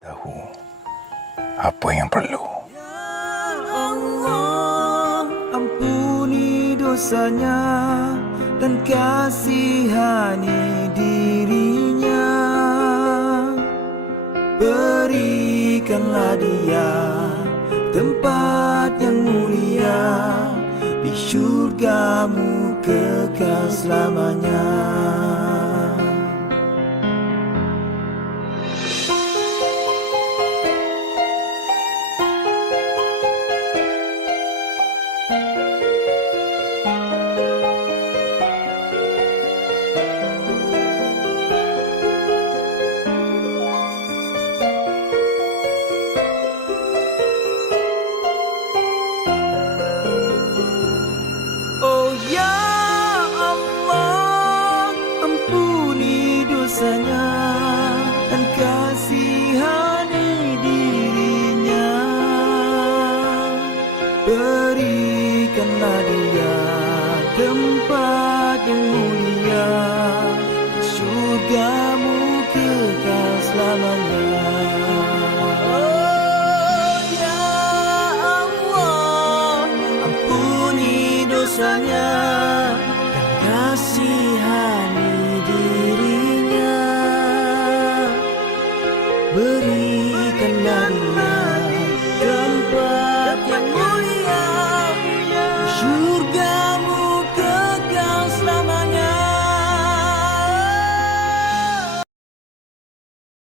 Tahu apa yang perlu. Allah, ampuni dosanya dan kasihani dirinya. Berikanlah dia tempat yang mulia di syurgamu kekal selamanya. Oh ya Allah, ampuni dosanya dan kasihani dirinya. Berikanlah dia tempat yang mulia di syurgamu kekal selamanya. Oh ya Allah, ampuni dosanya dan kasihani